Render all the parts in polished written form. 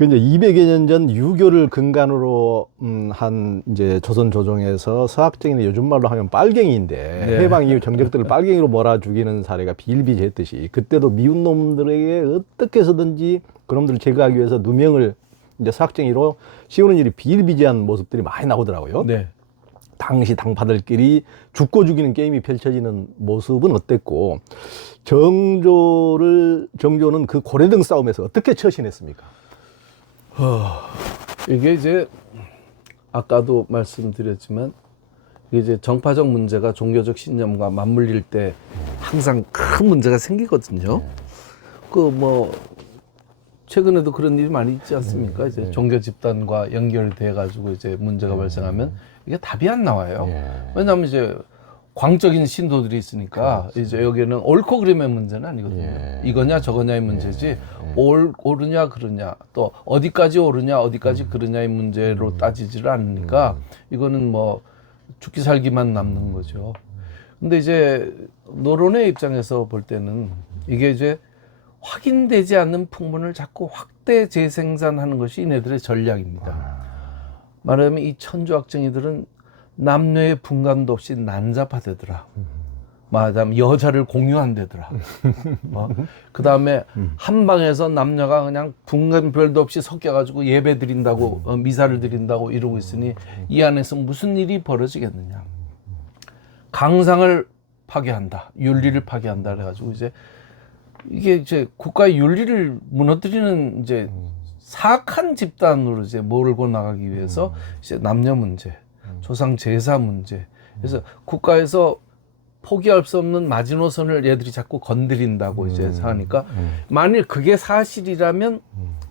그 이제 200여 년 전 유교를 근간으로 한 이제 조선 조정에서 서학쟁이는 요즘 말로 하면 빨갱이인데 네. 해방 이후 정적들을 빨갱이로 몰아 죽이는 사례가 비일비재했듯이 그때도 미운 놈들에게 어떻게 해서든지 그놈들을 제거하기 위해서 누명을 이제 서학쟁이로 씌우는 일이 비일비재한 모습들이 많이 나오더라고요. 네. 당시 당파들끼리 죽고 죽이는 게임이 펼쳐지는 모습은 어땠고 정조는 그 고래등 싸움에서 어떻게 처신했습니까? 이게 이제 아까도 말씀드렸지만 이게 이제 정파적 문제가 종교적 신념과 맞물릴 때 항상 큰 문제가 생기거든요. 그 뭐 최근에도 그런 일이 많이 있지 않습니까? 이제 종교 집단과 연결돼 가지고 이제 문제가 발생하면 이게 답이 안 나와요. 왜냐하면 이제 광적인 신도들이 있으니까 이제 여기는 옳고 그름의 문제는 아니거든요. 이거냐 저거냐의 문제지 옳으냐 그르냐 또 어디까지 옳으냐 어디까지 그르냐의 문제로 따지지를 않으니까 이거는 뭐 죽기 살기만 남는 거죠. 근데 이제 노론의 입장에서 볼 때는 이게 이제 확인되지 않는 풍문을 자꾸 확대 재생산하는 것이 이네들의 전략입니다. 말하자면 이 천주학쟁이들은 남녀의 분간도 없이 난잡하대더라. 말하자면 여자를 공유한대더라. 그 다음에 한 방에서 남녀가 그냥 분간별도 없이 섞여가지고 예배 드린다고 미사를 드린다고 이러고 있으니 이 안에서 무슨 일이 벌어지겠느냐. 강상을 파괴한다. 윤리를 파괴한다. 그래가지고 이게 이제 국가의 윤리를 무너뜨리는 이제 사악한 집단으로 이제 몰고 나가기 위해서 이제 남녀 문제, 조상 제사 문제. 그래서 국가에서 포기할 수 없는 마지노선을 얘들이 자꾸 건드린다고 이제 하니까 만일 그게 사실이라면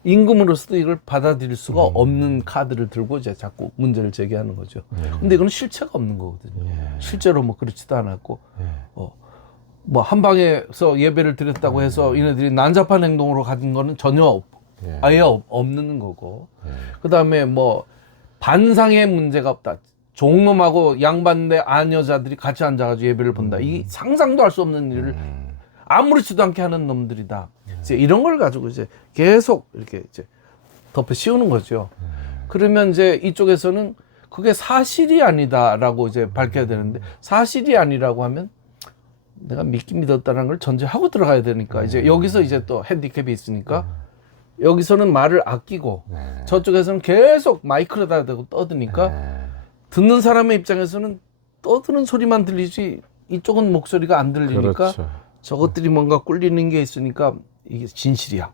임금으로서도 이걸 받아들일 수가 없는 카드를 들고 이제 자꾸 문제를 제기하는 거죠. 근데 이거는 실체가 없는 거거든요. 실제로 뭐 그렇지도 않았고, 뭐 한방에서 예배를 드렸다고 해서 이네들이 난잡한 행동으로 가진 거는 전혀 아예 없는 거고. 그 다음에 뭐 반상의 문제가 없다. 종놈하고 양반대 아녀자들이 같이 앉아가지고 예배를 본다. 이 상상도 할 수 없는 일을 아무렇지도 않게 하는 놈들이다. 이제 이런 걸 가지고 이제 계속 이렇게 이제 덮어 씌우는 거죠. 그러면 이제 이쪽에서는 그게 사실이 아니다라고 이제 밝혀야 되는데 사실이 아니라고 하면 내가 믿긴 믿었다는 걸 전제하고 들어가야 되니까 이제 여기서 이제 또 핸디캡이 있으니까 여기서는 말을 아끼고 저쪽에서는 계속 마이크로다 대고 떠드니까 듣는 사람의 입장에서는 떠드는 소리만 들리지 이쪽은 목소리가 안 들리니까 그렇죠. 저것들이 뭔가 꿀리는 게 있으니까 이게 진실이야.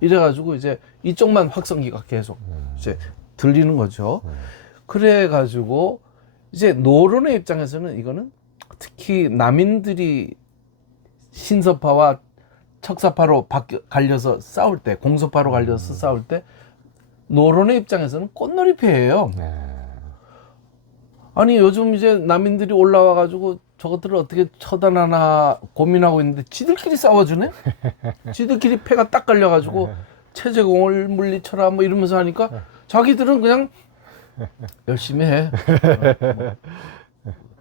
이래가지고 이제 이쪽만 확성기가 계속 이제 들리는 거죠. 그래가지고 이제 노론의 입장에서는 이거는 특히 남인들이 신서파와 척사파로 갈려서 싸울 때, 공서파로 갈려서 싸울 때 노론의 입장에서는 꽃놀이패예요. 아니 요즘 이제 남인들이 올라와가지고 저것들을 어떻게 처단하나 고민하고 있는데 지들끼리 싸워주네? 지들끼리 패가 딱 갈려가지고 체제공을 물리쳐라 뭐 이러면서 하니까 자기들은 그냥 열심히 해.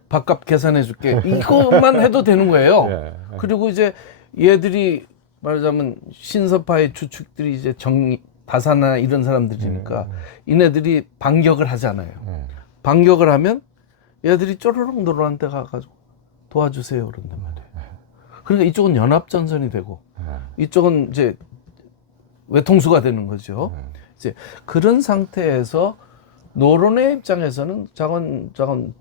밥값 계산해 줄게. 이것만 해도 되는 거예요. 그리고 이제 얘들이 말하자면 신서파의 주축들이 이제 다사나 이런 사람들이니까 이네들이 반격을 하잖아요. 반격을 하면 얘들이 쪼르륵 노론한테 가가지고 도와주세요 그런단 말이에요. 그러니까 이쪽은 연합전선이 되고 이쪽은 이제 외통수가 되는 거죠. 이제 그런 상태에서 노론의 입장에서는 자건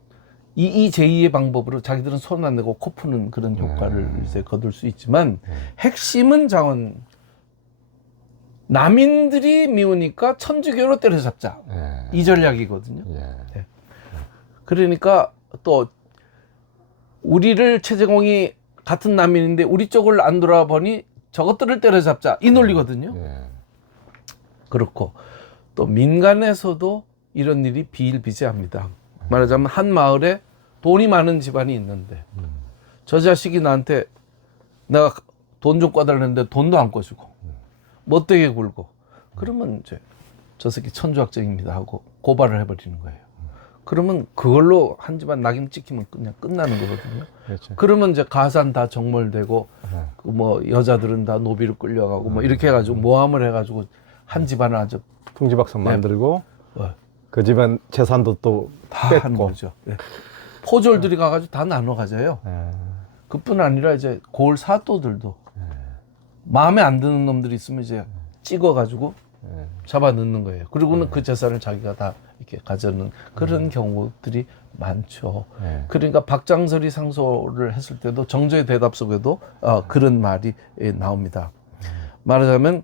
이 제2의 방법으로 자기들은 손 안 내고 코 푸는 그런 효과를 이제 거둘 수 있지만 핵심은 자원 남인들이 미우니까 천주교로 때려잡자 이 전략이거든요. 네. 그러니까 또 우리를 최재공이 같은 남인인데 우리 쪽을 안 돌아보니 저것들을 때려잡자 이 논리거든요. 그렇고 또 민간에서도 이런 일이 비일비재합니다. 말하자면 한 마을에 돈이 많은 집안이 있는데 저 자식이 나한테 내가 돈 좀 꿔달라는데 돈도 안 꿔주고 못되게 굴고 그러면 이제 저 새끼 천주학쟁입니다 하고 고발을 해버리는 거예요. 그러면 그걸로 한 집안 낙인 찍히면 그냥 끝나는 거거든요. 그렇죠. 그러면 이제 가산 다 정몰되고 그 뭐 여자들은 다 노비로 끌려가고 뭐 이렇게 해가지고 모함을 해가지고 한 집안을 아주 풍지박산 네. 만들고 어, 그 집안 재산도 또 다 뺏고. 하는 거죠. 네. 포졸들이 가가지고 다 나눠 가져요. 예. 그뿐 아니라 이제 고을 사또들도 마음에 안 드는 놈들이 있으면 이제 찍어가지고 잡아 넣는 거예요. 그리고는 그 재산을 자기가 다 이렇게 가져는 그런 경우들이 많죠. 그러니까 박장설이 상소를 했을 때도 정조의 대답 속에도 그런 말이 나옵니다. 말하자면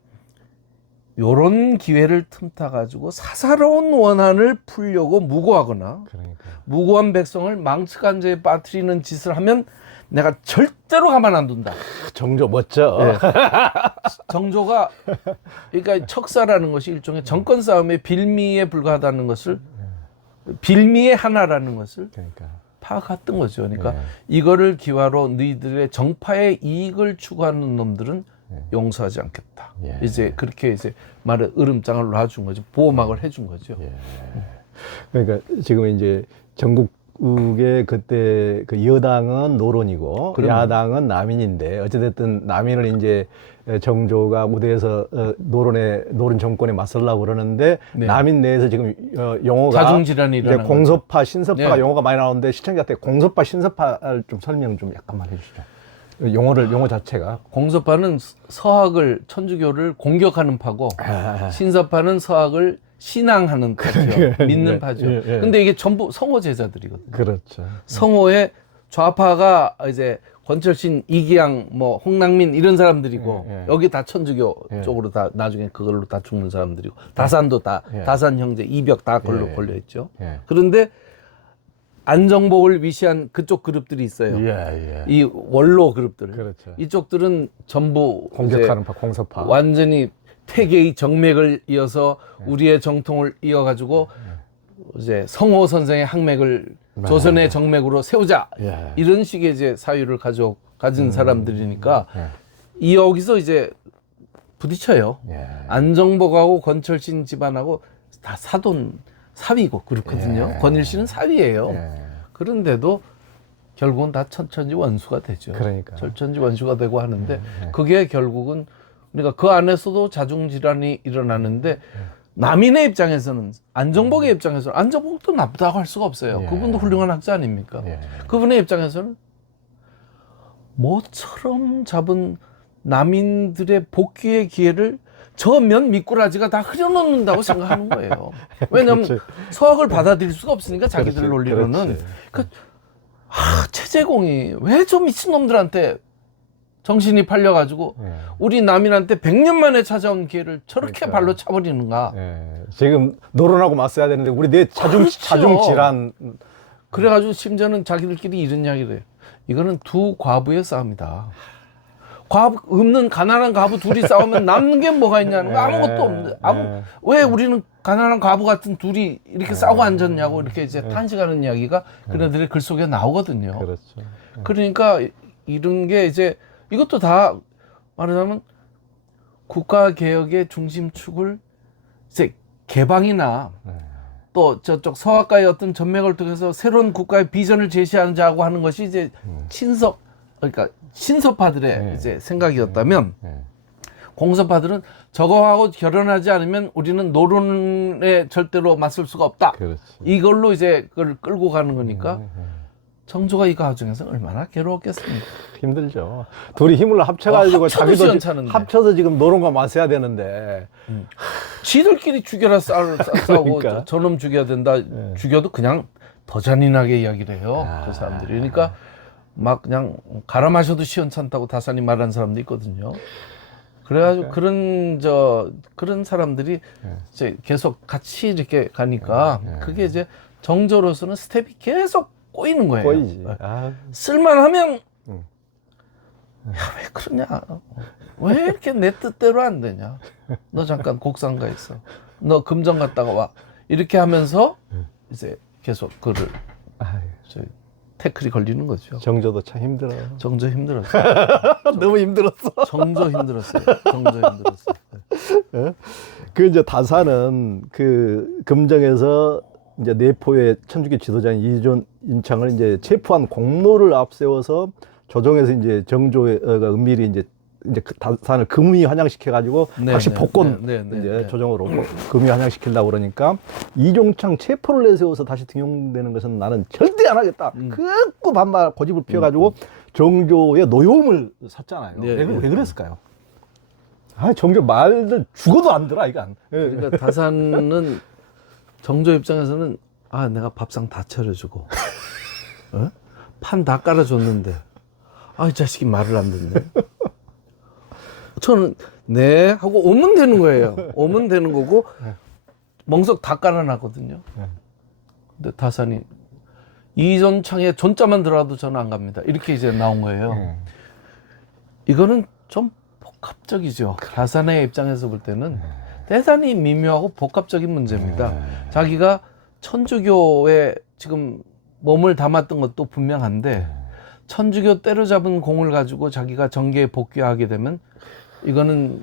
요런 기회를 틈타 가지고 사사로운 원한을 풀려고 무고하거나 그러니까. 무고한 백성을 망측한 죄에 빠뜨리는 짓을 하면 내가 절대로 가만 안 둔다. 정조 멋져. 네. 정조가 그러니까 척사라는 것이 일종의 정권 싸움의 빌미에 불과하다는 것을 빌미의 하나라는 것을 그러니까. 파악했던 거죠. 그러니까 네. 이거를 기화로 너희들의 정파의 이익을 추구하는 놈들은 용서하지 않겠다. 예. 이제 그렇게 이제 말을 으름장을 놔준 거죠. 보호막을 해준 거죠. 예. 그러니까 지금 이제 전국의 그때 그 여당은 노론이고 그럼요. 야당은 남인인데 어찌됐든 남인을 이제 정조가 무대에서 노론 정권에 맞서려고 그러는데 네. 남인 내에서 지금 용어가 자중질환이 이제 일어난 공서파 신서파가 네. 용어가 많이 나오는데 시청자한테 공서파 신서파를 좀 설명 좀 약간만 해주시죠. 용어 자체가 공서파는 서학을 천주교를 공격하는 파고 신서파는 서학을 신앙하는 파죠. 믿는 예, 파죠. 예, 예. 근데 이게 전부 성호 제자들이거든요. 그렇죠. 성호의 좌파가 이제 권철신, 이기양, 뭐 홍낙민 이런 사람들이고 예, 예. 여기 다 천주교 예. 쪽으로 다 나중에 그걸로 다 죽는 사람들이고 다산도 다 예. 다산 형제 이벽 다 걸로 예. 걸려 있죠. 예. 그런데 안정복을 위시한 그쪽 그룹들이 있어요. 예. 이 원로 그룹들. 그렇죠. 이쪽들은 전부 공격하는 파, 공서파. 완전히 태계의 정맥을 이어서 우리의 정통을 이어가지고 이제 성호 선생의 항맥을 조선의 정맥으로 세우자 예. 이런 식의 이제 사유를 가진 사람들이니까 예. 이 여기서 이제 부딪혀요. 예. 안정복하고 권철신 집안하고 다 사돈 사위고 그렇거든요. 예. 권일씨는 사위예요. 예. 그런데도 결국은 다 천천지 원수가 되죠. 그러니까. 천천지 원수가 되고 하는데 그게 결국은 그러니까 그 안에서도 자중질환이 일어나는데 남인의 입장에서는 안정복의 입장에서는 안정복도 나쁘다고 할 수가 없어요. 예. 그분도 훌륭한 학자 아닙니까? 예. 그분의 입장에서는 모처럼 잡은 남인들의 복귀의 기회를 저 면 미꾸라지가 다 흐려놓는다고 생각하는 거예요. 왜냐하면 그렇지. 서학을 받아들일 수가 없으니까 자기들 그렇지, 논리로는. 그렇지. 그러니까 최재공이 왜 저 미친놈들한테 정신이 팔려가지고 예. 우리 남인한테 100년 만에 찾아온 기회를 저렇게 그러니까. 발로 차버리는가. 예. 지금 노론하고 맞서야 되는데 우리 내 그렇죠. 자중 질환. 그래가지고 심지어는 자기들끼리 이런 이야기를 해요. 이거는 두 과부의 싸움이다. 과부 없는 가난한 과부 둘이 싸우면 남는 게 뭐가 있냐는 거 아무것도 없는데 왜 우리는 가난한 과부 같은 둘이 이렇게 싸우고 앉았냐고 이렇게 이제 탄식하는 이야기가 그네들의 글 속에 나오거든요. 그렇죠. 그러니까 이런 게 이제 이것도 다 말하자면 국가 개혁의 중심축을 이제 개방이나 또 저쪽 서학과의 어떤 전맥을 통해서 새로운 국가의 비전을 제시하는 자고 하는 것이 이제 그러니까 신서파들의 네. 이제 생각이었다면 예. 공서파들은 저거하고 결혼하지 않으면 우리는 노론에 절대로 맞설 수가 없다. 그렇지. 이걸로 이제 그걸 끌고 가는 거니까 정조가 이 과정에서 얼마나 괴로웠겠습니까? 힘들죠. 둘이 힘을 합쳐가지고 합쳐도 자기도 시원찮은데. 합쳐서 지금 노론과 맞서야 되는데. 지들끼리 죽여라 싸우고 그러니까. 저놈 죽여야 된다. 죽여도 그냥 더 잔인하게 이야기를 해요. 그 사람들이. 그러니까 막 그냥 갈아 마셔도 시원찮다고 다산이 말하는 사람도 있거든요. 그래가지고 그런 사람들이 이제 계속 같이 이렇게 가니까 그게 이제 정조로서는 스텝이 계속 꼬이는 거예요. 보이지. 아, 쓸만하면 야, 왜 그러냐? 왜 이렇게 내 뜻대로 안 되냐? 너 잠깐 곡상가 있어. 너 금정 갔다가 와. 이렇게 하면서 이제 계속 그를 태클이 걸리는 거죠. 정조도 참 힘들어요. 정조 힘들었어요. 너무 힘들었어. 정조 힘들었어요. 정조 힘들었어요. 그 이제 다산은 그 금정에서 이제 내포의 천주교 지도자인 이존 인창을 이제 체포한 공로를 앞세워서 조정에서 이제 정조가 은밀히 이제 이제 그 다산을 금이 환영시켜가지고 네, 다시 네, 복권 네, 네, 이제 네. 조정으로 금이 환영시킨다고 그러니까 이종창 체포를 내세워서 다시 등용되는 것은 나는 절대 안 하겠다. 극구 반발 고집을 피워가지고 정조의 노여움을 샀잖아요. 네, 왜, 네. 왜 그랬을까요? 아, 정조 말들 죽어도 안 들어, 이건. 예. 그러니까 다산은 정조 입장에서는 아 내가 밥상 다 차려주고 어? 판 다 깔아줬는데 아 이 자식이 말을 안 듣네. 저는 네 하고 오면 되는 거예요. 오면 되는 거고 멍석 다 깔아놨거든요. 근데 다산이 이전창에 존자만 들어가도 저는 안 갑니다. 이렇게 이제 나온 거예요. 이거는 좀 복합적이죠. 다산의 입장에서 볼 때는 대단히 미묘하고 복합적인 문제입니다. 자기가 천주교에 지금 몸을 담았던 것도 분명한데 천주교 때려잡은 공을 가지고 자기가 정계에 복귀하게 되면 이거는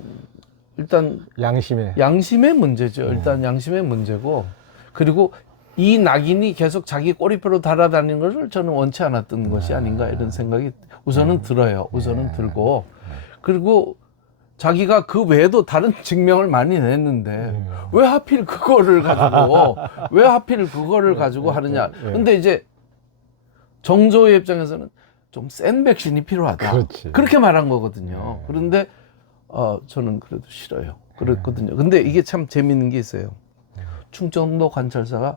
일단 양심의 문제죠. 일단 양심의 문제고 그리고 이 낙인이 계속 자기 꼬리표로 달아다니는 것을 저는 원치 않았던 것이 아닌가 이런 생각이 우선은 들어요. 우선은 들고 그리고 자기가 그 외에도 다른 증명을 많이 냈는데 왜 하필 그거를 가지고 하느냐. 근데 이제 정조의 입장에서는 좀 센 백신이 필요하다. 그렇지. 그렇게 말한 거거든요. 그런데 저는 그래도 싫어요. 그랬거든요. 근데 이게 참 재밌는 게 있어요. 충청도 관찰사가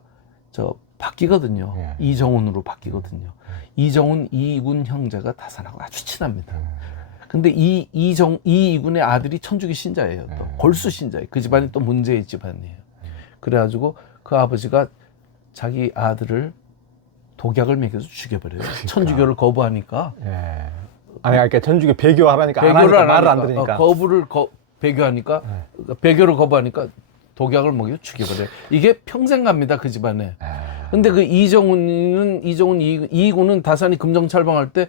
바뀌거든요. 이정훈으로 바뀌거든요. 이정훈, 이이군 형제가 다산하고 아주 친합니다. 근데 이이군의 아들이 천주교 신자예요. 또 골수 신자예요. 그 집안이 또 문제의 집안이에요. 그래가지고 그 아버지가 자기 아들을 독약을 먹여서 죽여버려요. 그러니까. 천주교를 거부하니까. 아니, 그러니까 천주교 배교하라니까 안 하니까 말을 안 들으니까. 배교하니까 배교를 거부하니까 독약을 먹여 죽여버려요. 이게 평생 갑니다 그 집안에. 근데 그 이이군은 다산이 금정찰방할 때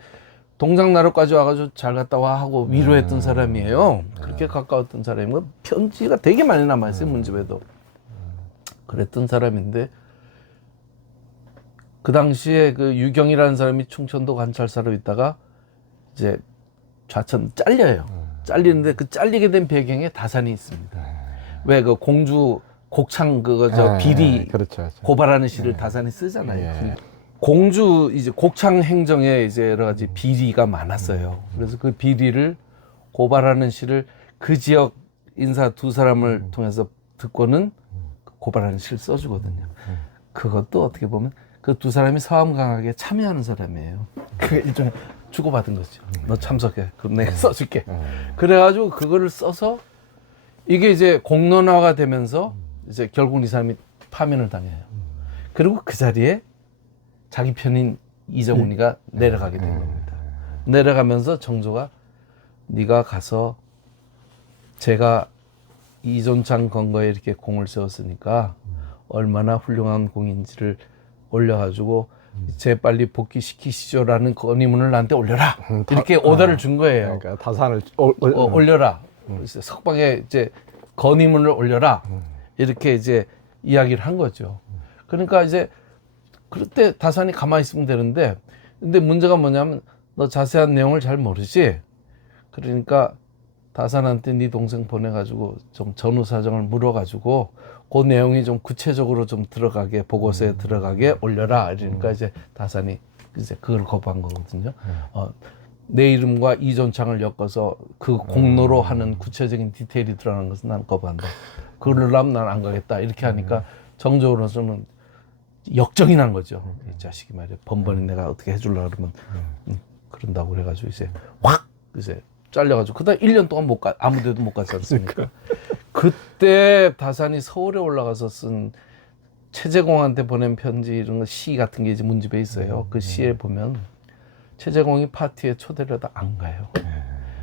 동작나루까지 와가지고 잘 갔다 와 하고 위로했던 사람이에요. 그렇게 가까웠던 사람이고 편지가 되게 많이 남아있어요 문집에도. 그랬던 사람인데 그 당시에 그 유경이라는 사람이 충청도 관찰사로 있다가 이제 좌천 잘려요. 잘리는데 그 잘리게 된 배경에 다산이 있습니다. 왜 그 공주 곡창 비리 그렇죠. 고발하는 시를 다산이 쓰잖아요. 공주 이제 곡창 행정에 이제 여러 가지 비리가 많았어요. 그래서 그 비리를 고발하는 시를 그 지역 인사 두 사람을 통해서 듣고는 고발하는 시를 써주거든요. 그것도 어떻게 보면 그 두 사람이 서암강학에 참여하는 사람이에요. 그게 일종의 주고받은 거죠. 너 참석해. 그럼 내가 써줄게. 그래가지고 그거를 써서 이게 이제 공론화가 되면서 이제 결국 이 사람이 파면을 당해요. 그리고 그 자리에 자기 편인 이정훈이가 내려가게 된 겁니다. 내려가면서 정조가 네가 가서 제가 이존창 건거에 이렇게 공을 세웠으니까 얼마나 훌륭한 공인지를 올려가지고 재빨리 복귀시키시죠라는 건의문을 나한테 올려라. 이렇게 오더를 준 거예요. 그러니까 다산을 올려라. 석방에 이제 건의문을 올려라. 이렇게 이제 이야기를 한 거죠. 그러니까 이제 그럴 때 다산이 가만히 있으면 되는데 근데 문제가 뭐냐면 너 자세한 내용을 잘 모르지. 그러니까 다산한테 네 동생 보내가지고 좀 전후 사정을 물어가지고 그 내용이 좀 구체적으로 좀 들어가게 보고서에 들어가게 올려라. 그러니까 이제 다산이 이제 그걸 거부한 거거든요. 내 이름과 이존창을 엮어서 그 공로로 하는 구체적인 디테일이 들어가는 것은 난 거부한다. 그걸로 하면 난 안 가겠다. 이렇게 하니까 정조로서는 역정이 난 거죠. 이 자식이 말이야. 번번이 내가 어떻게 해주려고 그러면 그런다고 그래가지고 이제 확 이제 잘려가지고 그다음 1년 동안 아무 데도 못 갔지 않습니까? 그때 다산이 서울에 올라가서 쓴 최재공한테 보낸 편지 이런 거 시 같은 게 이제 문집에 있어요. 그 시에 보면 최재공이 파티에 초대를 해도 안 가요.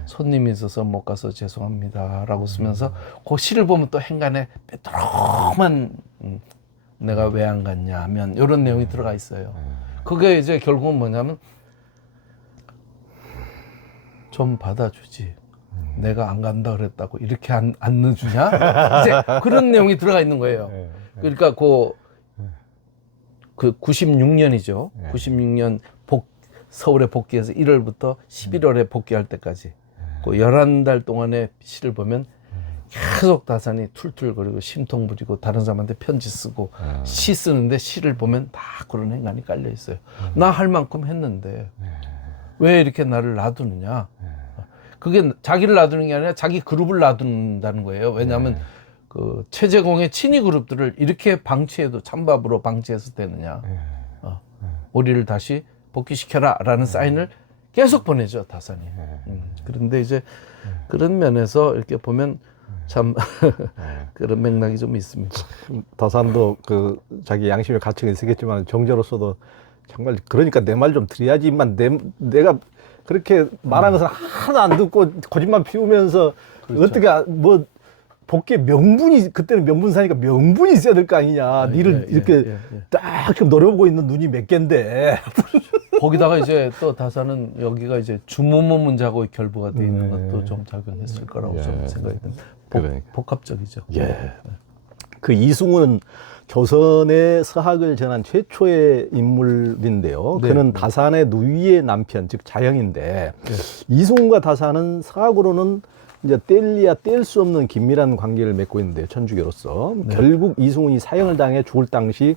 손님이 있어서 못 가서 죄송합니다라고 쓰면서 그 시를 보면 또 행간에 빼도록만 내가 왜 안 갔냐 하면 이런 내용이 들어가 있어요. 그게 이제 결국은 뭐냐면 좀 받아주지. 내가 안 간다 그랬다고 이렇게 안 넣어주냐? 이제 그런 내용이 들어가 있는 거예요. 그러니까 그 96년이죠. 96년 서울에 복귀해서 1월부터 11월에 복귀할 때까지 그 11달 동안의 시를 보면 계속 다산이 툴툴거리고 심통 부리고 다른 사람한테 편지 쓰고 시 쓰는데 시를 보면 다 그런 행간이 깔려 있어요. 나 할 만큼 했는데 왜 이렇게 나를 놔두느냐. 그게 자기를 놔두는 게 아니라 자기 그룹을 놔둔다는 거예요. 왜냐하면 그 최재공의 친위 그룹들을 이렇게 방치해도 찬밥으로 방치해서 되느냐. 우리를 다시 복귀시켜라 라는 사인을 계속 보내죠, 다산이. 그런데 이제 그런 면에서 이렇게 보면 참 그런 맥락이 좀 있습니다. 다산도 그 자기 양심의 가책이 있었겠지만 정제로서도 정말 그러니까 내 말 좀 드려야지만 내가 그렇게 말하는 것은 하나도 안 듣고 거짓말 피우면서 그렇죠. 어떻게 뭐 복귀 명분이 그때는 명분사니까 명분이 있어야 될 거 아니냐. 니를 이렇게 딱 지금 노려보고 있는 눈이 몇 갠데. 거기다가 이제 또 다산은 여기가 이제 주무무 문제하고 결부가 돼 있는 것도 좀 작용했을 거라고 저는 생각이 듭니다. 복합적이죠. 예. 그 이승우는 조선의 서학을 전한 최초의 인물인데요. 네. 그는 다산의 누이의 남편, 즉 자영인데 이승우가 다산은 서학으로는 이제 뗄래야 뗄 수 없는 긴밀한 관계를 맺고 있는데 천주교로서 결국 이승훈이 사형을 당해 죽을 당시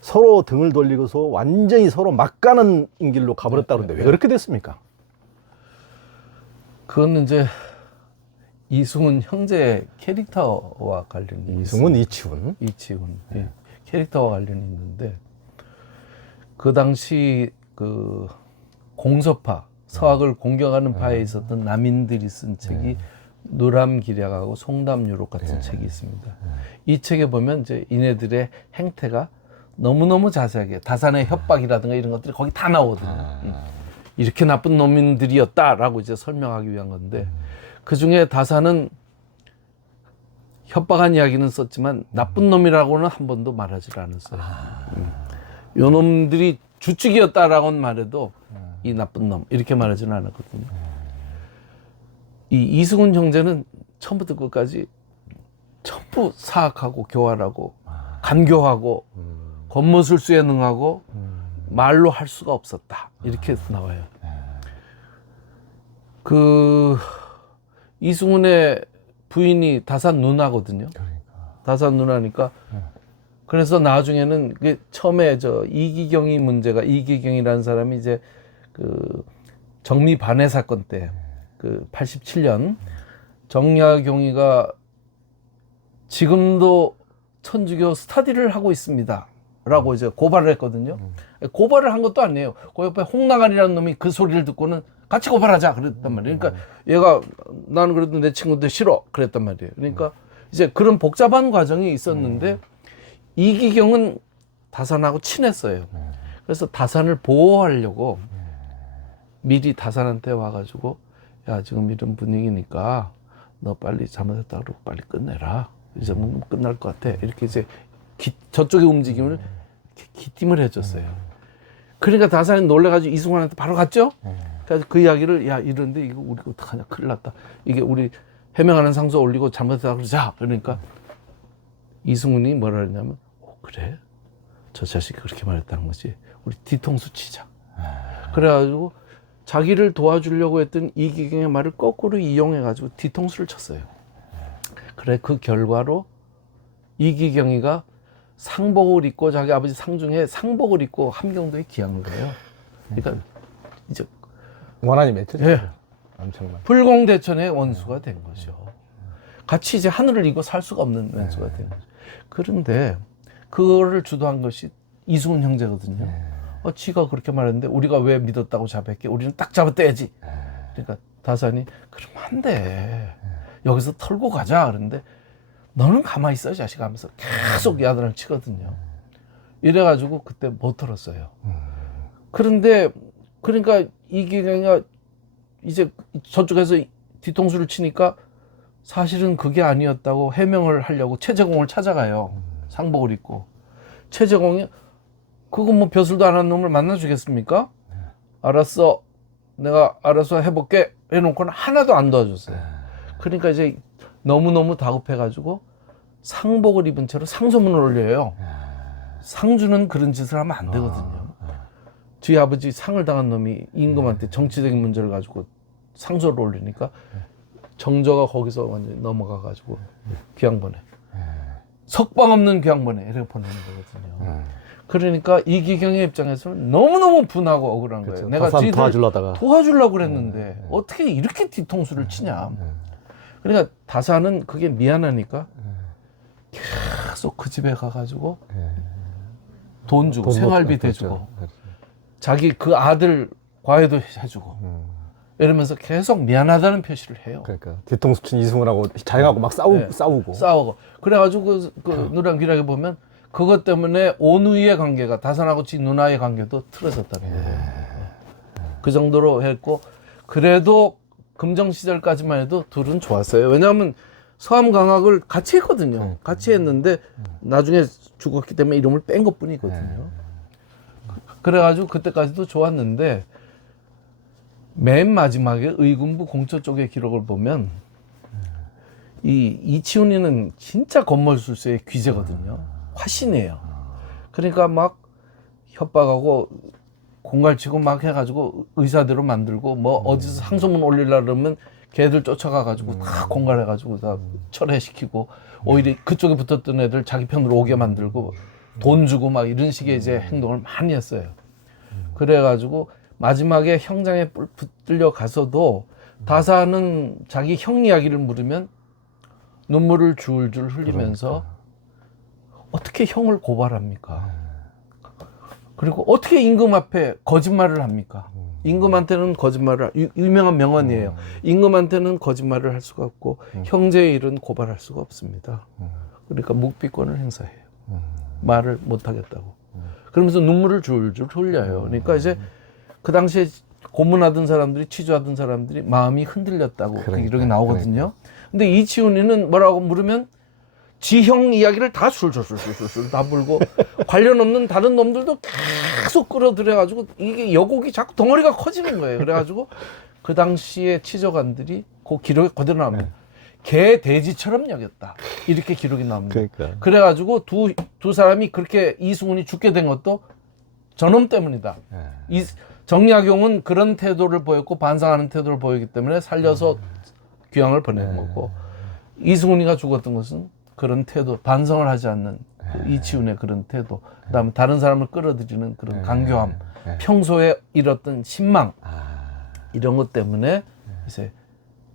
서로 등을 돌리고서 완전히 서로 막가는 길로 가버렸다 그러는데 왜 그렇게 됐습니까? 그건 이제 이승훈 형제 캐릭터와 관련이 이승훈, 이치훈. 이치훈 캐릭터와 관련이 있는데 그 당시 그 공서파 서학을 공격하는 파에 있었던 남인들이 쓴 책이 누람기략하고 송담유록 같은 책이 있습니다. 이 책에 보면 이제 이네들의 행태가 너무너무 자세하게 다산의 협박이라든가 이런 것들이 거기 다 나오거든요. 이렇게 나쁜 놈들이었다라고 이제 설명하기 위한 건데 그 중에 다산은 협박한 이야기는 썼지만 나쁜 놈이라고는 한 번도 말하지 않았어요. 요 놈들이 주축이었다라고는 말해도 이 나쁜 놈 이렇게 말하지는 않았거든요. 이 이승훈 형제는 처음부터 끝까지 전부 사악하고 교활하고 간교하고 권모술수에 능하고 말로 할 수가 없었다 이렇게 나와요. 그 이승훈의 부인이 다산 누나거든요. 다산 누나니까 그래서 나중에는 처음에 저 이기경이 문제가 이기경이라는 사람이 이제 그 정미 반해 사건 때 그 87년 정약용이가 지금도 천주교 스타디를 하고 있습니다 라고 이제 고발을 했거든요. 고발을 한 것도 아니에요. 그 옆에 홍나간이라는 놈이 그 소리를 듣고는 같이 고발하자 그랬단 말이에요. 그러니까 얘가 나는 그래도 내 친구인데 싫어 그랬단 말이에요. 그러니까 이제 그런 복잡한 과정이 있었는데 이기경은 다산하고 친했어요. 그래서 다산을 보호하려고 미리 다산한테 와가지고 야 지금 이런 분위기니까 너 빨리 잘못했다 그러고 빨리 끝내라. 이 정도면 끝날 것 같아. 이렇게 이제 저쪽의 움직임을 기팀을 해줬어요. 그러니까 다산이 놀래가지고 이승훈한테 바로 갔죠. 그래서 그 이야기를 야 이런데 이거 우리 어떡하냐 큰일 났다. 이게 우리 해명하는 상소 올리고 잘못했다 그러자. 그러니까 이승훈이 뭐라 그러냐면 그래? 저 자식이 그렇게 말했다는 거지. 우리 뒤통수 치자. 그래가지고 자기를 도와주려고 했던 이기경의 말을 거꾸로 이용해가지고 뒤통수를 쳤어요. 그래 그 결과로 이기경이가 상복을 입고 자기 아버지 상중에 상복을 입고 함경도에 기항을 해요. 그러니까 이제 원한이 맺혀져. 예. 엄청난. 불공대천의 원수가 된 거죠. 같이 이제 하늘을 이고 살 수가 없는 원수가 된 거죠. 그런데 그거를 주도한 것이 이승훈 형제거든요. 지가 그렇게 말했는데 우리가 왜 믿었다고 자백해? 우리는 딱 잡아떼야지. 그러니까 다산이 그러면 안 돼. 여기서 털고 가자. 그런데 너는 가만히 있어 자식 하면서 계속 야단을 치거든요. 이래가지고 그때 못 털었어요. 그런데 그러니까 이기경이가 이제 저쪽에서 뒤통수를 치니까 사실은 그게 아니었다고 해명을 하려고 최재공을 찾아가요. 상복을 입고. 최재공이 그거 뭐 벼슬도 안 한 놈을 만나주겠습니까? 알았어. 내가 알아서 해볼게. 해놓고는 하나도 안 도와줬어요. 그러니까 이제 너무너무 다급해가지고 상복을 입은 채로 상소문을 올려요. 상주는 그런 짓을 하면 안 되거든요. 뒤 아버지 상을 당한 놈이 임금한테 정치적인 문제를 가지고 상소를 올리니까 정조가 거기서 완전히 넘어가가지고 귀양 보내. 석방 없는 귀양 보내. 이렇게 보내는 거거든요. 그러니까 이기경의 입장에서는 너무너무 분하고 억울한 거예요. 내가 다산 쥐들 도와주려고 그랬는데 어떻게 이렇게 뒤통수를 치냐. 그러니까 다산은 그게 미안하니까 계속 그 집에 가가지고 돈 주고 생활비 대주고 자기 그 아들 과외도 해주고 이러면서 계속 미안하다는 표시를 해요. 그러니까 뒤통수 친 이승훈하고 자기하고 막 싸우고. 그래가지고 그 누랑 귀락에 보면 그것 때문에 오누이의 관계가 다산하고 지 누나의 관계도 틀어졌다는 거예요. 그 정도로 했고 그래도 금정 시절까지만 해도 둘은 좋았어요. 왜냐하면 서암강학을 같이 했거든요. 같이 했는데 나중에 죽었기 때문에 이름을 뺀 것뿐이거든요. 그래가지고 그때까지도 좋았는데 맨 마지막에 의군부 공처 쪽의 기록을 보면 이 이치훈이는 진짜 건물술사의 귀재거든요. 화신이에요. 그러니까 막 협박하고 공갈치고 막 해가지고 의사대로 만들고 뭐 어디서 상소문 올리려 그러면 걔들 쫓아가가지고 다 공갈해가지고 다 철회시키고 오히려 그쪽에 붙었던 애들 자기 편으로 오게 만들고 돈 주고 막 이런 식의 이제 행동을 많이 했어요. 그래가지고 마지막에 형장에 붙들려 가서도 다산은 자기 형 이야기를 물으면 눈물을 줄줄 흘리면서 어떻게 형을 고발합니까? 그리고 어떻게 임금 앞에 거짓말을 합니까? 임금한테는 거짓말을 유명한 명언이에요. 임금한테는 거짓말을 할 수가 없고 형제의 일은 고발할 수가 없습니다. 그러니까 묵비권을 행사해요. 말을 못 하겠다고. 그러면서 눈물을 줄줄 흘려요. 그러니까 이제 그 당시에 고문하던 사람들이 취조하던 사람들이 마음이 흔들렸다고 이렇게 나오거든요. 근데 이치훈이는 뭐라고 물으면 지형 이야기를 다 술술술술술 다 불고 관련 없는 다른 놈들도 계속 끌어들여가지고 이게 여곡이 자꾸 덩어리가 커지는 거예요. 그래가지고 그 당시에 취조관들이 그 기록에 그대로 나옵니다. 개 돼지처럼 여겼다 이렇게 기록이 나옵니다. 그러니까. 그래가지고 두 사람이 그렇게 이승훈이 죽게 된 것도 저놈 때문이다. 이 정약용은 그런 태도를 보였고 반성하는 태도를 보이기 때문에 살려서 귀양을 보낸 거고 이승훈이가 죽었던 것은 그런 태도, 반성을 하지 않는 그 이치훈의 그런 태도, 그다음에 다른 사람을 끌어들이는 그런 간교함, 평소에 잃었던 신망 이런 것 때문에 이제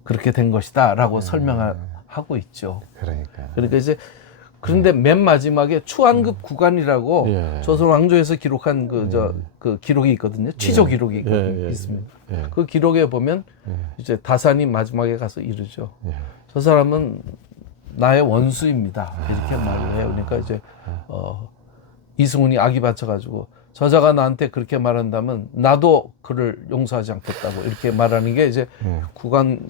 그렇게 된 것이다라고 설명하고 있죠. 그러니까 이제 그런데 맨 마지막에 추한급 구간이라고 조선 왕조에서 기록한 그 기록이 있거든요. 취조 기록이 있습니다. 그 기록에 보면 이제 다산이 마지막에 가서 이르죠. 저 사람은 나의 원수입니다. 이렇게 말을 해요. 그러니까 이제 이승훈이 악이 받쳐가지고 저자가 나한테 그렇게 말한다면 나도 그를 용서하지 않겠다고 이렇게 말하는 게 이제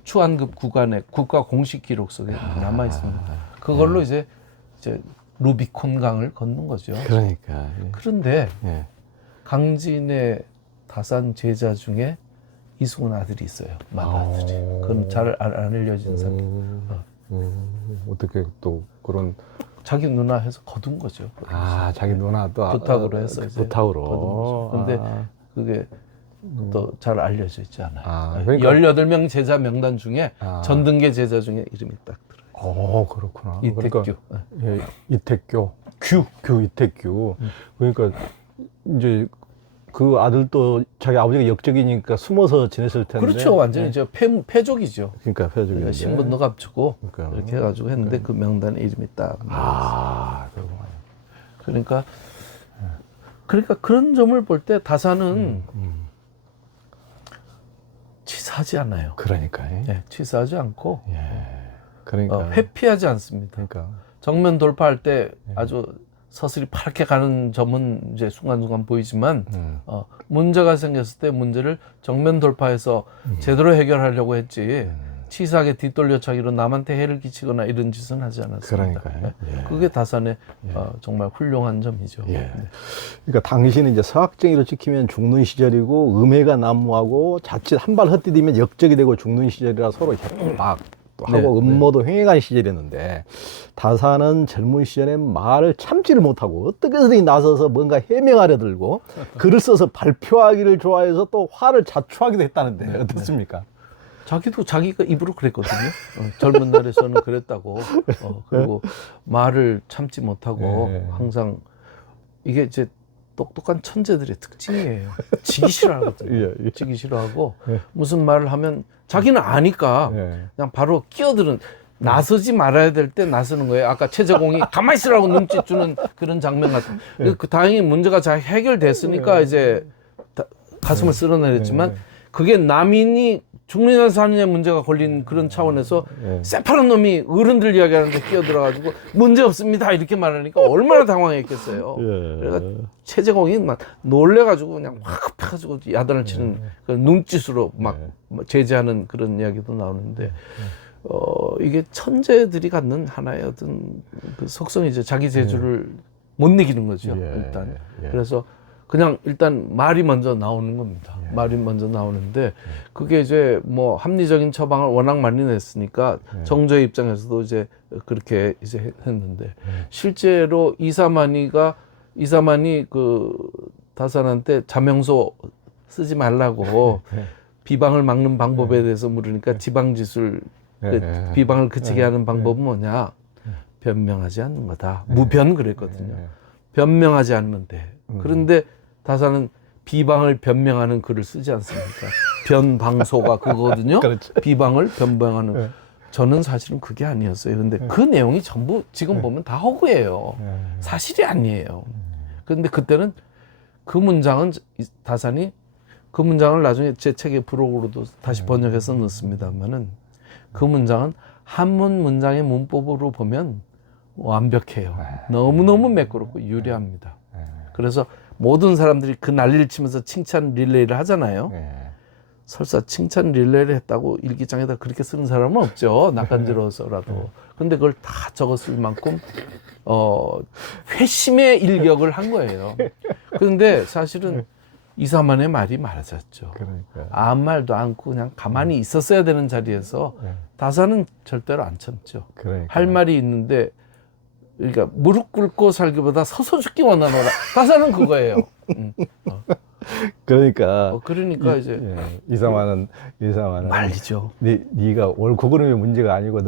추한급 구간의 국가 공식 기록 속에 남아 있습니다. 그걸로 이제 루비콘 강을 걷는 거죠. 그러니까. 그런데 강진의 다산 제자 중에 이승훈 아들이 있어요. 맏아들이. 그건 잘 안 알려진 사람. 어떻게 또 그런 자기 누나 해서 거둔 거죠. 자기 누나도 부탁으로 해서 이제 부탁으로. 근데 그게 또 잘 알려져 있지 않아요. 그러니까. 18명 제자 명단 중에 전등계 제자 중에 이름이 딱 들어요. 그렇구나. 이택규. 그러니까, 이택규. 이택규. 그러니까 이제 그 아들도 자기 아버지가 역적이니까 숨어서 지냈을 텐데. 그렇죠. 완전히 패족이죠. 그러니까 패족인데. 신분도 값주고 그러니까. 이렇게 해가지고 했는데 그 명단에 이름이 딱. 그렇구나. 그러니까 그런 점을 볼 때 다산은 치사하지 않아요. 그러니까. 치사하지 않고 그러니까. 회피하지 않습니다. 그러니까. 정면 돌파할 때 아주 서슬이 파랗게 가는 점은 이제 순간순간 보이지만 문제가 생겼을 때 문제를 정면 돌파해서 제대로 해결하려고 했지 치사하게 뒷돌려차기로 남한테 해를 끼치거나 이런 짓은 하지 않았습니다. 그러니까요. 그게 다산의 정말 훌륭한 점이죠. 그러니까 당시는 이제 서학쟁이로 찍히면 죽는 시절이고 음해가 난무하고 자칫 한 발 헛디디면 역적이 되고 죽는 시절이라 서로 막 또 하고 음모도 횡행한 시절이었는데 다산은 젊은 시절에 말을 참지를 못하고 어떻게 해서든지 나서서 뭔가 해명하려 들고 글을 써서 발표하기를 좋아해서 또 화를 자초하기도 했다는데 어떻습니까? 자기도 자기가 입으로 그랬거든요. 젊은 날에서는 그랬다고. 그리고 말을 참지 못하고 네. 항상 이게 이제 똑똑한 천재들의 특징이에요. 지기 싫어하거든요. 예. 지기 싫어하고 예. 무슨 말을 하면 자기는 아니까 예. 그냥 바로 끼어드는 나서지 말아야 될 때 나서는 거예요. 아까 최재공이 가만히 있으라고 눈짓 주는 그런 장면 같은. 그 다행히 문제가 잘 해결됐으니까 이제 가슴을 쓸어내렸지만 그게 남인이 죽느냐 사느냐 문제가 걸린 그런 차원에서 새파란 놈이 어른들 이야기하는데 끼어들어가지고 문제 없습니다 이렇게 말하니까 얼마나 당황했겠어요. 그러니까 최재공이 막 놀래가지고 그냥 확 급해가지고 야단을 치는 그 눈짓으로 막 제지하는 그런 이야기도 나오는데 이게 천재들이 갖는 하나의 어떤 그 속성이죠. 자기 재주를 못 이기는 거죠. 일단 그래서 그냥 일단 말이 먼저 나오는 겁니다. 말이 먼저 나오는데 그게 이제 뭐 합리적인 처방을 워낙 많이 냈으니까 정조의 입장에서도 이제 그렇게 이제 했는데 실제로 이사만이 그 다산한테 자명소 쓰지 말라고 비방을 막는 방법에 대해서 물으니까 지방지술 비방을 그치게 하는 방법은 뭐냐? 변명하지 않는 거다. 무변 그랬거든요. 변명하지 않으면 돼. 그런데 다산은 비방을 변명하는 글을 쓰지 않습니까? 변방소가 그거거든요. 그렇죠. 비방을 변명하는. 저는 사실은 그게 아니었어요. 근데 그 내용이 전부 지금 보면 다 허구예요. 사실이 아니에요. 그런데 그때는 그 문장은 다산이 그 문장을 나중에 제 책의 부록으로도 다시 번역해서 넣습니다만은 그 문장은 한문 문장의 문법으로 보면 완벽해요. 너무너무 매끄럽고 유려합니다. 그래서 모든 사람들이 그 난리를 치면서 칭찬 릴레이를 하잖아요. 설사 칭찬 릴레이를 했다고 일기장에다 그렇게 쓰는 사람은 없죠. 낯간지러워서라도. 근데 그걸 다 적었을 만큼 회심의 일격을 한 거예요. 그런데 사실은 이사만의 말이 많아졌죠. 그러니까. 아무 말도 않고 그냥 가만히 있었어야 되는 자리에서 다산은 절대로 안 참죠. 그러니까. 할 말이 있는데 그러니까 무릎 꿇고 살기보다 서서 죽기 원하노라. 다산은 그거예요. 그러니까. 그러니까 이제 이사만은 말리죠. 네가 옳고 그름의 문제가 아니고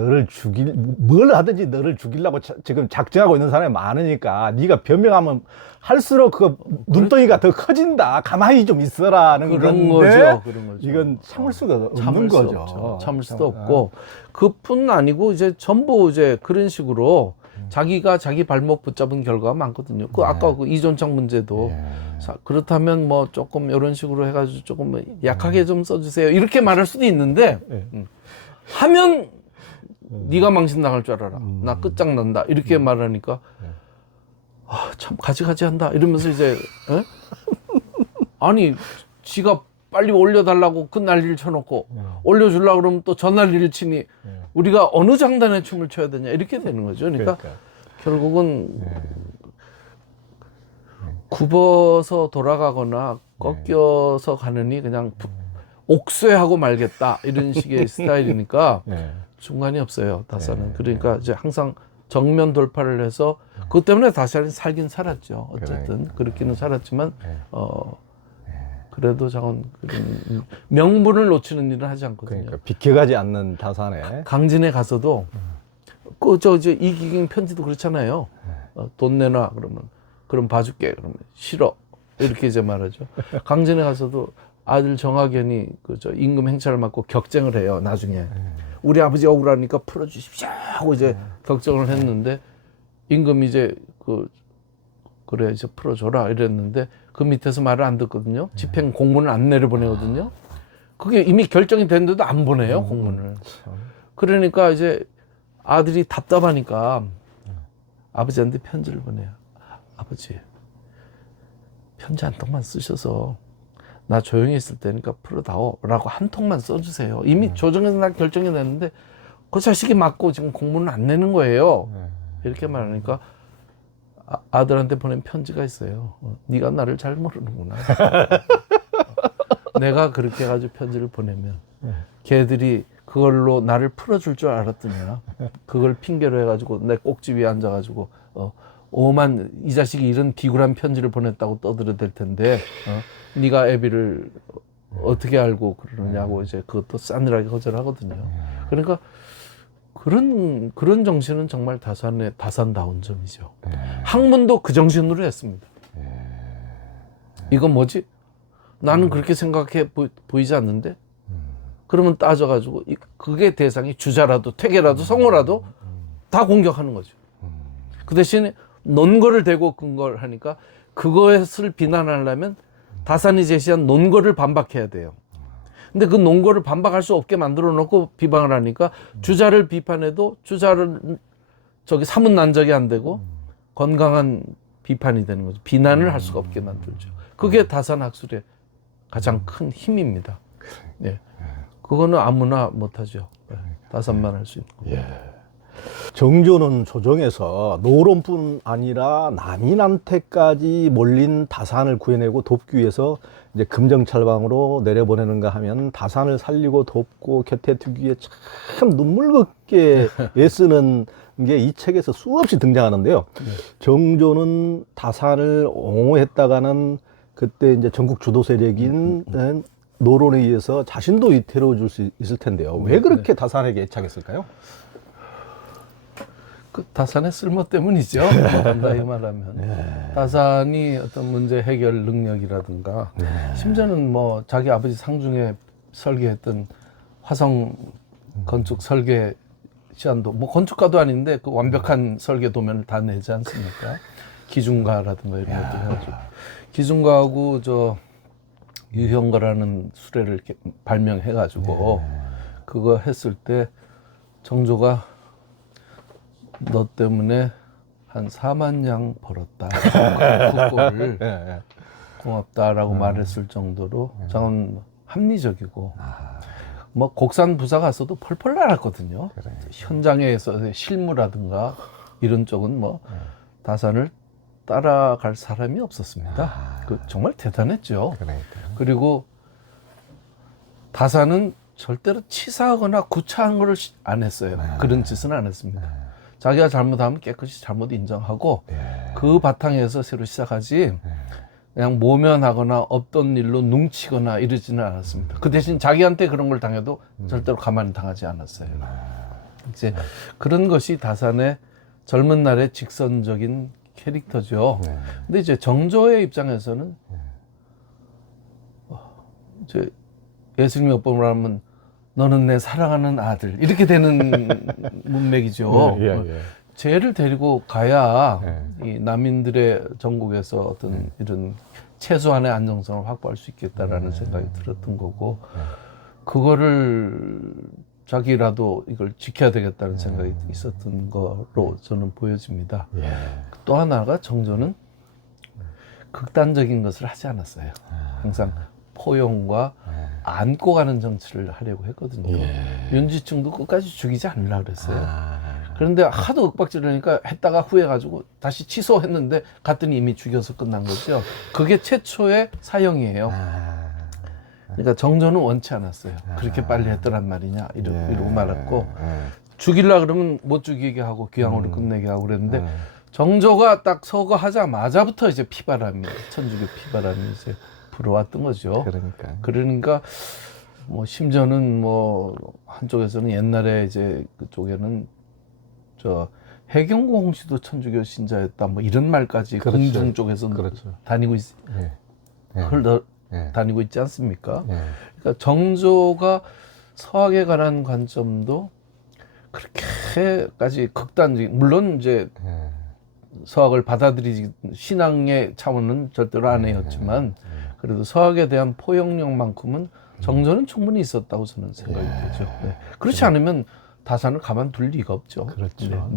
뭘 하든지 너를 죽이려고 지금 작정하고 있는 사람이 많으니까 네가 변명하면 할수록 그 눈덩이가 더 커진다. 가만히 좀 있어라는 그런 건데 거죠. 그런 거죠. 이건 참을 수가 없는 참을 수 거죠. 없죠. 참을 수도 없고 그뿐 아니고 이제 전부 이제 그런 식으로 자기가 자기 발목 붙잡은 결과가 많거든요. 그 아까 그 이존창 문제도 그렇다면 뭐 조금 이런 식으로 해가지고 조금 약하게 좀 써주세요. 이렇게 말할 수도 있는데 하면 네가 망신 당할 줄 알아라. 나 끝장난다. 이렇게 말하니까 참 가지가지한다. 이러면서 이제 아니 지가 빨리 올려달라고 그 난리를 쳐놓고 올려주려고 그러면 또 저 난리를 치니 우리가 어느 장단에 춤을 춰야 되냐 이렇게 되는 거죠. 그러니까 결국은 굽어서 돌아가거나 꺾여서 가느니 그냥 옥쇠하고 말겠다 이런 식의 스타일이니까 중간이 없어요. 다산은. 그러니까 이제 항상 정면 돌파를 해서 그것 때문에 다산이 살긴 살았죠. 어쨌든 그렇기는 살았지만 그래도 저건 명분을 놓치는 일은 하지 않거든요. 그러니까 비켜가지 않는 다산에 강진에 가서도 그 저 이기경 편지도 그렇잖아요. 돈 내놔 그러면 그럼 봐줄게 그러면 싫어 이렇게 이제 말하죠. 강진에 가서도 아들 정학연이 그 저 임금 행차를 맡고 격쟁을 해요. 나중에 우리 아버지 억울하니까 풀어주십시오 하고 이제 격쟁을 했는데 임금이 이제 그래 이제 풀어줘라 이랬는데 그 밑에서 말을 안 듣거든요. 집행 공문을 안 내려보내거든요. 그게 이미 결정이 됐는데도 안 보내요 공문을. 그러니까 이제 아들이 답답하니까 아버지한테 편지를 보내요. 아버지 편지 한 통만 쓰셔서 나 조용히 있을 테니까 풀어다오 라고 한 통만 써주세요. 이미 조정에서 날 결정이 됐는데 그 자식이 맞고 지금 공문을 안 내는 거예요. 이렇게 말하니까 아들한테 보낸 편지가 있어요. 네가 나를 잘 모르는구나. 내가 그렇게 해가지고 편지를 보내면 걔들이 그걸로 나를 풀어줄 줄 알았더냐. 그걸 핑계로 해가지고 내 꼭지 위에 앉아가지고 오만 이 자식이 이런 비굴한 편지를 보냈다고 떠들어댈 텐데 네가 애비를 어떻게 알고 그러느냐고 이제 그것도 싸늘하게 거절하거든요. 그러니까 그런 정신은 정말 다산다운 점이죠. 학문도 그 정신으로 했습니다. 이건 뭐지? 나는 그렇게 생각해 보이지 않는데? 그러면 따져가지고 그게 대상이 주자라도 퇴계라도 성호라도 다 공격하는 거죠. 그 대신에 논거를 대고 근거를 하니까 그것을 비난하려면 다산이 제시한 논거를 반박해야 돼요. 근데 그 논거를 반박할 수 없게 만들어 놓고 비방을 하니까 주자를 비판해도 주자를 사문난적이 안 되고 건강한 비판이 되는 거죠. 비난을 할 수가 없게 만들죠. 그게 다산학술의 가장 큰 힘입니다. 네. 그거는 아무나 못하죠. 다산만 할 수 있는 거. 정조는 조정에서 노론뿐 아니라 남인한테까지 몰린 다산을 구해내고 돕기 위해서 이제 금정찰방으로 내려보내는가 하면 다산을 살리고 돕고 곁에 두기 위해 참 눈물겹게 애쓰는 게 이 책에서 수없이 등장하는데요. 정조는 다산을 옹호했다가는 그때 이제 전국 주도 세력인 노론에 의해서 자신도 위태로워질 수 있을 텐데요. 왜 그렇게 다산에게 애착했을까요? 그 다산의 쓸모 때문이죠. 간단히 말하면. 다산이 어떤 문제 해결 능력이라든가 심지어는 뭐 자기 아버지 상중에 설계했던 화성 건축 설계 시안도 뭐 건축가도 아닌데 그 완벽한 설계 도면을 다 내지 않습니까? 기준가라든가 이런 것들 해가지고 기준가하고 유형가라는 수레를 이렇게 발명해가지고 그거 했을 때 정조가 너 때문에 한 4만 냥 벌었다. 국고를 고맙다라고 말했을 정도로 저는 합리적이고 뭐 곡산 부사 가서도 펄펄 날았거든요. 현장에서 실무라든가 이런 쪽은 뭐 다산을 따라갈 사람이 없었습니다. 그 정말 대단했죠. 그리고 다산은 절대로 치사하거나 구차한 걸 안 했어요. 그런 짓은 안 했습니다. 자기가 잘못하면 깨끗이 잘못 인정하고 그 바탕에서 새로 시작하지 그냥 모면하거나 없던 일로 뭉치거나 이러지는 않았습니다. 그 대신 자기한테 그런 걸 당해도 절대로 가만히 당하지 않았어요. 이제 그런 것이 다산의 젊은 날의 직선적인 캐릭터죠. 근데 이제 정조의 입장에서는 이제 예수님이 어법을 하면 너는 내 사랑하는 아들 이렇게 되는 문맥이죠. 쟤를 데리고 가야 이 남인들의 전국에서 어떤 이런 최소한의 안정성을 확보할 수 있겠다라는 생각이 들었던 거고 그거를 자기라도 이걸 지켜야 되겠다는 생각이 있었던 거로 저는 보여집니다. 또 하나가 정조는 극단적인 것을 하지 않았어요. 항상 포용과 안고 가는 정치를 하려고 했거든요. 윤지충도 끝까지 죽이지 않으려고 그랬어요. 그런데 하도 윽박지르니까 했다가 후회가지고 다시 취소했는데 갔더니 이미 죽여서 끝난 거죠. 그게 최초의 사형이에요. 그러니까 정조는 원치 않았어요. 그렇게 빨리 했더란 말이냐 이러고 말았고 죽이려고 그러면 못 죽이게 하고 귀향으로 끝내게 하고 그랬는데 정조가 딱 서거하자마자부터 이제 천주교 피바람이 이제 불어왔던 거죠. 그러니까 뭐 심지어는 뭐 한쪽에서는 옛날에 이제 그쪽에는 해경공 씨도 천주교 신자였다 뭐 이런 말까지 공중 쪽에서 다니고 다니고 있지 않습니까? 그러니까 정조가 서학에 관한 관점도 그렇게까지 극단적인 물론 이제 서학을 받아들이지 신앙의 차원은 절대로 아니었지만 그래도 서학에 대한 포용력만큼은 정조는 충분히 있었다고 저는 생각이 되죠. 그렇지 않으면 다산을 가만둘 리가 없죠. 그렇죠.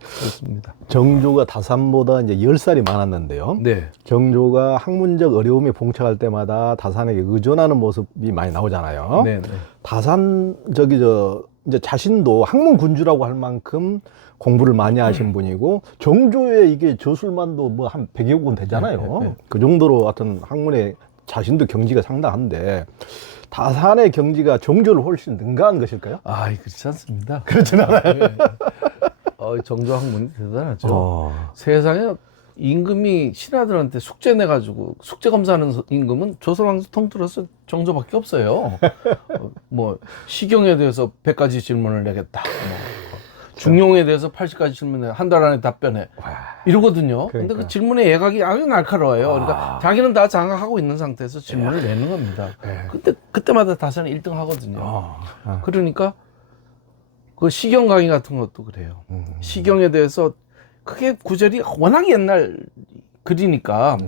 그렇습니다. 정조가 다산보다 이제 10살이 많았는데요. 정조가 학문적 어려움에 봉착할 때마다 다산에게 의존하는 모습이 많이 나오잖아요. 다산 이제 자신도 학문 군주라고 할 만큼 공부를 많이 하신 분이고 정조의 이게 저술만도 뭐 한 100여 권 되잖아요. 그 정도로 하여튼 학문에 자신도 경지가 상당한데 다산의 경지가 정조를 훨씬 능가한 것일까요? 그렇지 않습니다. 그렇진 않아요. 정조 학문이 대단하죠. 세상에 임금이 신하들한테 숙제 내가지고 숙제 검사하는 임금은 조선왕조 통틀어서 정조밖에 없어요. 뭐 시경에 대해서 100가지 질문을 내겠다. 뭐 중용에 대해서 80가지 질문해 한 달 안에 답변해. 이러거든요. 근데 그러니까. 그 질문의 예각이 아주 날카로워요. 그러니까 자기는 다 장악하고 있는 상태에서 질문을 내는 겁니다. 그때마다 다사는 1등 하거든요. 그러니까 그 시경 강의 같은 것도 그래요. 시경에 대해서 그게 구절이 워낙 옛날 글이니까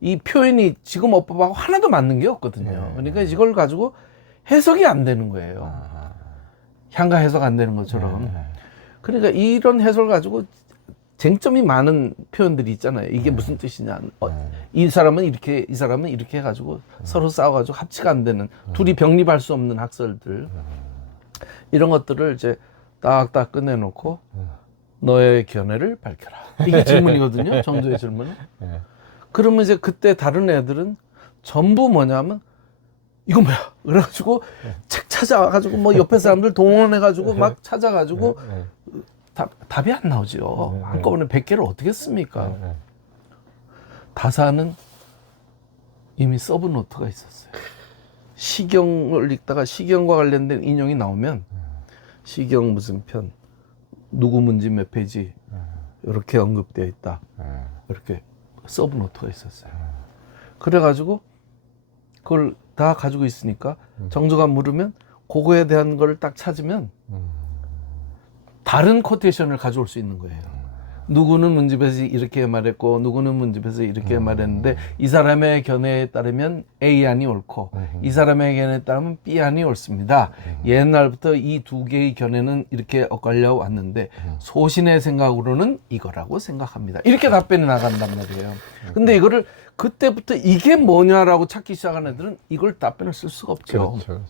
이 표현이 지금 어법하고 하나도 맞는 게 없거든요. 그러니까 이걸 가지고 해석이 안 되는 거예요. 향가 해석 안 되는 것처럼. 그러니까 이런 해석을 가지고 쟁점이 많은 표현들이 있잖아요. 이게 무슨 뜻이냐. 이 사람은 이렇게, 이 사람은 이렇게 해가지고 서로 싸워가지고 합치가 안 되는, 둘이 병립할 수 없는 학설들. 이런 것들을 이제 딱딱 꺼내놓고 너의 견해를 밝혀라. 이게 질문이거든요. 정조의 질문은. 그러면 이제 그때 다른 애들은 전부 뭐냐면 이거 뭐야? 그래가지고 책 찾아가지고 뭐 옆에 사람들 동원해가지고 막 찾아가지고 답이 안 나오죠. 한꺼번에 100개를 어떻게 씁니까? 다사는 이미 서브노트가 있었어요. 시경을 읽다가 시경과 관련된 인용이 나오면 시경 무슨 편, 누구 문지 몇 페이지 이렇게 언급되어 있다. 이렇게 서브노트가 있었어요. 그래가지고 그걸 다 가지고 있으니까 정조가 물으면 그거에 대한 걸 딱 찾으면 다른 코테이션을 가져올 수 있는 거예요. 누구는 문집에서 이렇게 말했고 누구는 문집에서 이렇게 말했는데 이 사람의 견해에 따르면 A안이 옳고 이 사람의 견해에 따르면 B안이 옳습니다. 옛날부터 이 두 개의 견해는 이렇게 엇갈려 왔는데 소신의 생각으로는 이거라고 생각합니다. 이렇게 답변이 나간단 말이에요. 근데 이거를 그때부터 이게 뭐냐라고 찾기 시작한 애들은 이걸 답변을 쓸 수가 없죠. 그렇죠.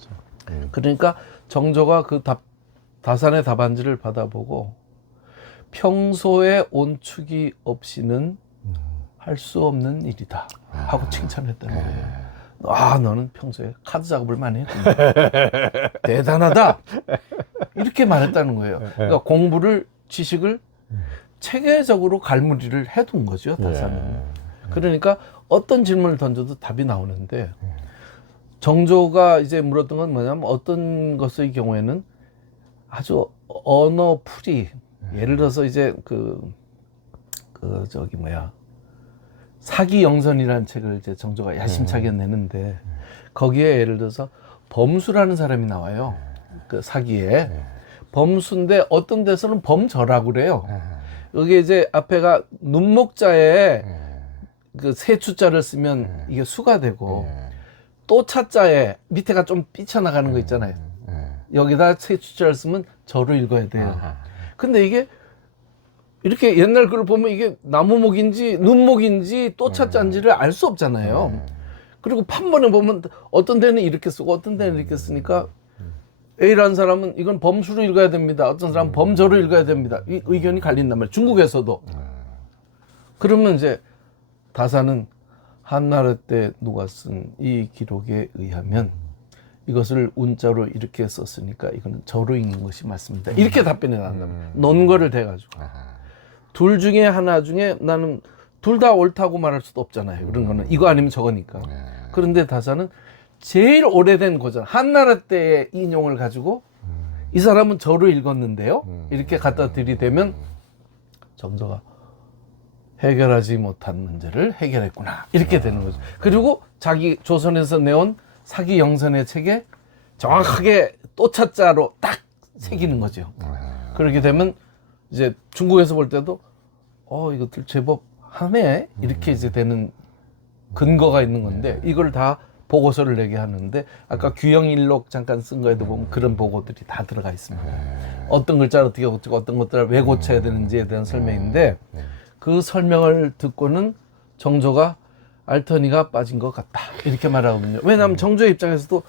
그러니까 정조가 그 다산의 답안지를 받아보고 평소에 온축이 없이는 할 수 없는 일이다 하고 칭찬했다는 거예요. 아, 너는 평소에 카드 작업을 많이 했구나. 대단하다. 이렇게 말했다는 거예요. 그러니까 공부를, 지식을 체계적으로 갈무리를 해둔 거죠, 다산은. 그러니까 어떤 질문을 던져도 답이 나오는데 정조가 이제 물었던 건 뭐냐면 어떤 것의 경우에는 아주 언어 풀이, 예를 들어서 이제 저기 뭐야, 사기영선이라는 책을 이제 정조가 야심차게 내는데 거기에 예를 들어서 범수라는 사람이 나와요. 그 사기에. 범수인데 어떤 데서는 범저라고 그래요. 여기 이제 앞에가 눈목자에 그 세 추자를 쓰면 이게 수가 되고 또 차자에 밑에가 좀 삐쳐나가는 거 있잖아요. 여기다 세 추자를 쓰면 저로 읽어야 돼요. 근데 이게 이렇게 옛날 글을 보면 이게 나무목인지 눈목인지 또 차자인지를 알 수 없잖아요. 그리고 판본에 보면 어떤 데는 이렇게 쓰고 어떤 데는 이렇게 쓰니까 A라는 사람은 이건 범수로 읽어야 됩니다. 어떤 사람은 범저로 읽어야 됩니다. 이 의견이 갈린단 말이에요. 중국에서도. 그러면 이제 다사는 한나라 때 누가 쓴 이 기록에 의하면 이것을 운자로 이렇게 썼으니까 이거는 저로 읽는 것이 맞습니다. 이렇게 답변이 나온단 말이에요. 논거를 대가지고. 둘 중에 하나 중에 나는 둘 다 옳다고 말할 수도 없잖아요. 그런 거는 이거 아니면 저거니까. 그런데 다사는 제일 오래된 고전 한나라 때의 인용을 가지고 이 사람은 저로 읽었는데요. 이렇게 갖다 들이대면 정조가 해결하지 못한 문제를 해결했구나. 이렇게 되는 거죠. 그리고 자기 조선에서 내온 사기영선의 책에 정확하게 또 차자로 딱 새기는 거죠. 그렇게 되면 이제 중국에서 볼 때도 이것들 제법 하네. 이렇게 이제 되는 근거가 있는 건데 이걸 다 보고서를 내게 하는데 아까 규영일록 잠깐 쓴 거에도 보면 그런 보고들이 다 들어가 있습니다. 어떤 글자를 어떻게 고치고 어떤 것들을 왜 고쳐야 되는지에 대한 설명인데 그 설명을 듣고는 정조가 알터니가 빠진 것 같다. 이렇게 말하거든요. 왜냐하면 정조의 입장에서도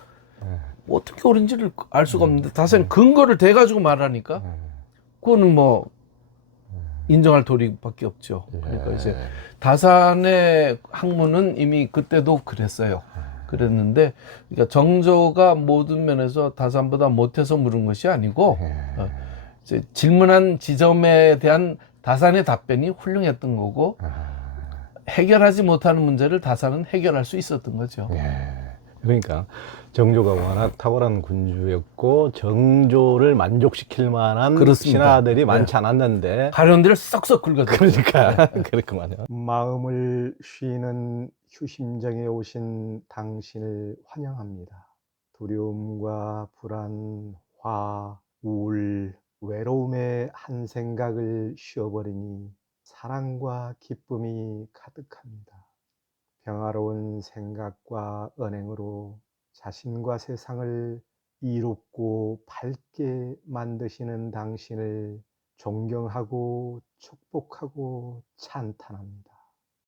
어떻게 옳은지를 알 수가 없는데 다사는 근거를 대가지고 말하니까 그거는 뭐 인정할 도리밖에 없죠. 그러니까 이제 다산의 학문은 이미 그때도 그랬어요. 그랬는데 그러니까 정조가 모든 면에서 다산보다 못해서 물은 것이 아니고 이제 질문한 지점에 대한 다산의 답변이 훌륭했던 거고 해결하지 못하는 문제를 다산은 해결할 수 있었던 거죠. 예. 그러니까 정조가 워낙 탁월한 군주였고 정조를 만족시킬 만한 그렇습니다. 신하들이 많지 않았는데 가련들을 썩썩 긁어서 그러니까 그렇구만요. 마음을 쉬는 휴심정에 오신 당신을 환영합니다. 두려움과 불안, 화, 우울, 외로움의 한 생각을 쉬어버리니 사랑과 기쁨이 가득합니다. 평화로운 생각과 언행으로 자신과 세상을 이롭고 밝게 만드시는 당신을 존경하고 축복하고 찬탄합니다.